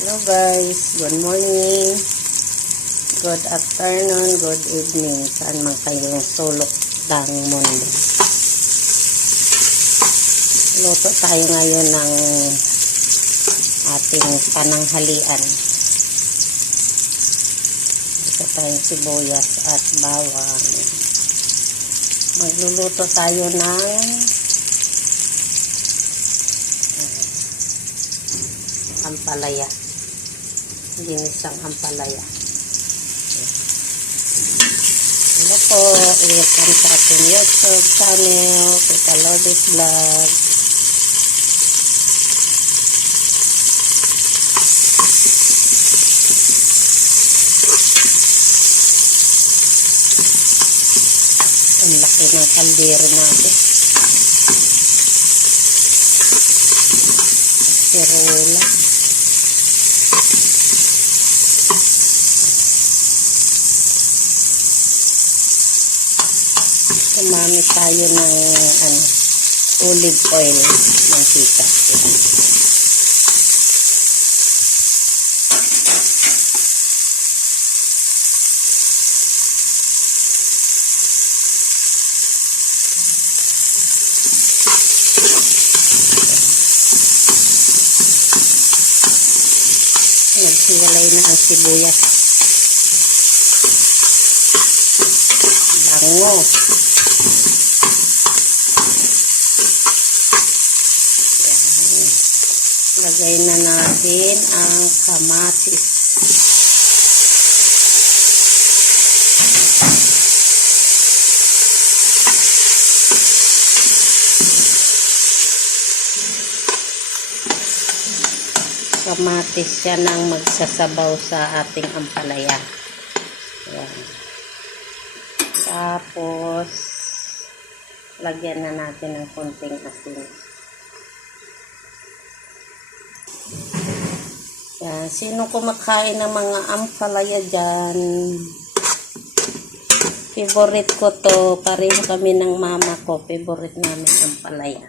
Hello guys, good morning, good afternoon, good evening, saan man kayong sulok ng mundo. Luto tayo ngayon ng ating pananghalian. Ito tayong sibuyas at bawang. Magluluto tayo ng ampalaya. Ginisang ampalaya. Hello po, welcome sa ating YouTube channel, Tita Lourdes Vlog. Ang laki ng kaldero natin. Sirula. Kumamit tayo ng olive oil, mantika. Nagsiwalay na ang sibuyas. Bango. Lagay na natin ang kamatis. Kamatis yan ang magsasabaw sa ating ampalaya. Ayan. Tapos, lagyan na natin ng konting asin. Yan. Sino kumakain ng mga ampalaya dyan? Favorite ko to. Pareho kami ng mama ko. Favorite namin ampalaya.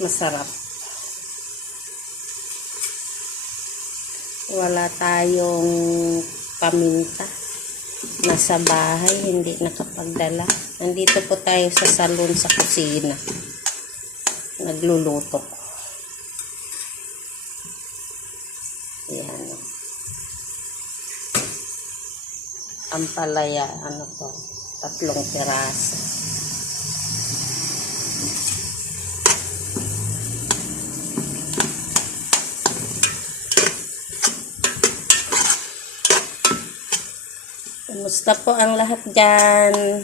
Masarap. Wala tayong paminta. Nasa bahay, hindi nakapagdala. Nandito po tayo sa salon sa kusina. Nagluluto. Ayan. Ampalaya, 3 piraso. Kumusta po ang lahat dyan?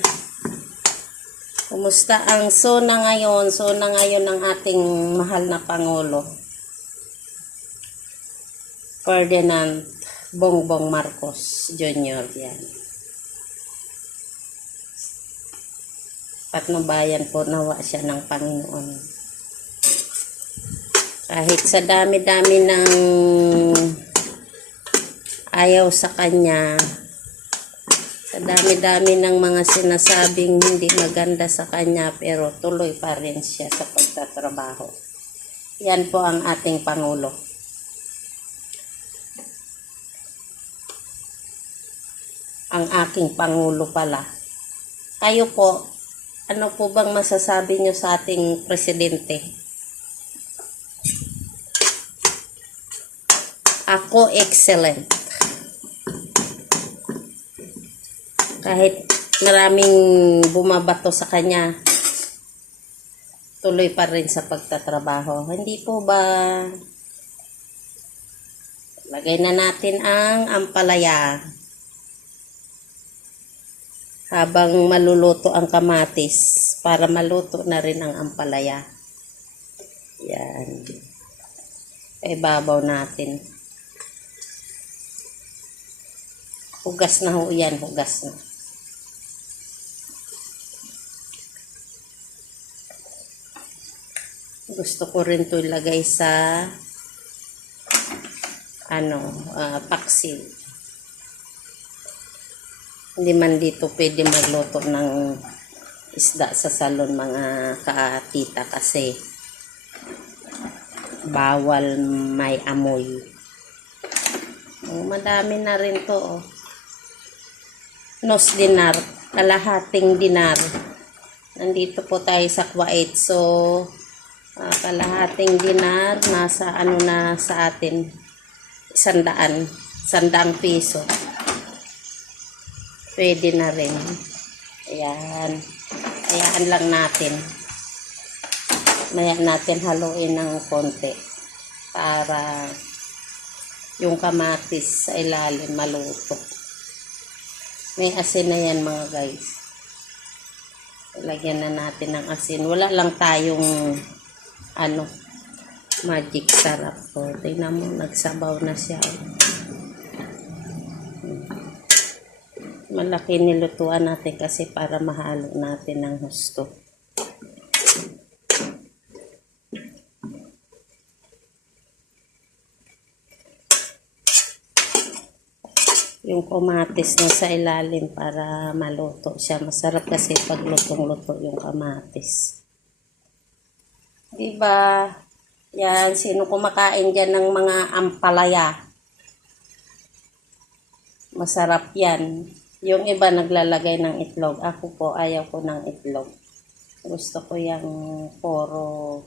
Kumusta ang sona ngayon? Sona ngayon ng ating mahal na Pangulo. Ferdinand Bongbong Marcos Jr. Yan. Patnubayan po nawa siya ng Panginoon. Kahit sa dami-dami ng ayaw sa kanya, sa dami-dami ng mga sinasabing hindi maganda sa kanya, pero tuloy pa rin siya sa pagtatrabaho. Yan po ang ating Pangulo. Ang aking Pangulo pala. Kayo po, ano po bang masasabi nyo sa ating Presidente? Ako, excellent. Kahit maraming bumabato sa kanya, tuloy pa rin sa pagtatrabaho. Hindi po ba? Lagay na natin ang ampalaya. Habang maluluto ang kamatis, para maluto na rin ang ampalaya. Yan. Ibabaw natin. Hugas na ho yan, hugas na. Gusto ko rin ito ilagay sa paksiw. Hindi man dito pwede magluto ng isda sa salon mga katita kasi bawal may amoy. Madami na rin to, oh. Nos dinar, kalahating dinar. Nandito po tayo sa Kuwait. So, kalahating dinar, nasa ano na sa atin, 100 piso. Pwede na rin. Ayan. Hayaan lang natin. Maya natin haluin ng konti para yung kamatis sa ilalim maluto. May asin na yan mga guys. Lagyan na natin ng asin. Wala lang tayong magic sarap po. Tingnan mo, nagsabaw na siya. Malaki nilutuan natin kasi para mahalo natin ng husto. Yung kamatis na sa ilalim para maluto siya. Masarap kasi pag lutong-luto yung kamatis. Diba? Yan, sino kumakain dyan ng mga ampalaya? Masarap yan. Yung iba naglalagay ng itlog. Ako po, ayaw ko ng itlog. Gusto ko yung puro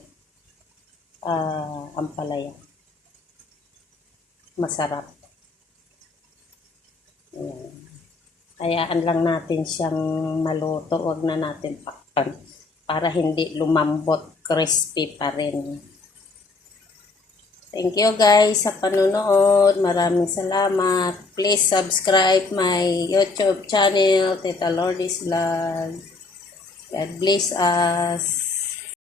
ampalaya. Masarap. Ayan. Hayaan lang natin siyang maluto. Huwag na natin pakpan para hindi lumambot, crispy pa rin. Thank you guys sa panonood. Maraming salamat. Please subscribe my YouTube channel, Tita Lourdes Vlog. God bless us.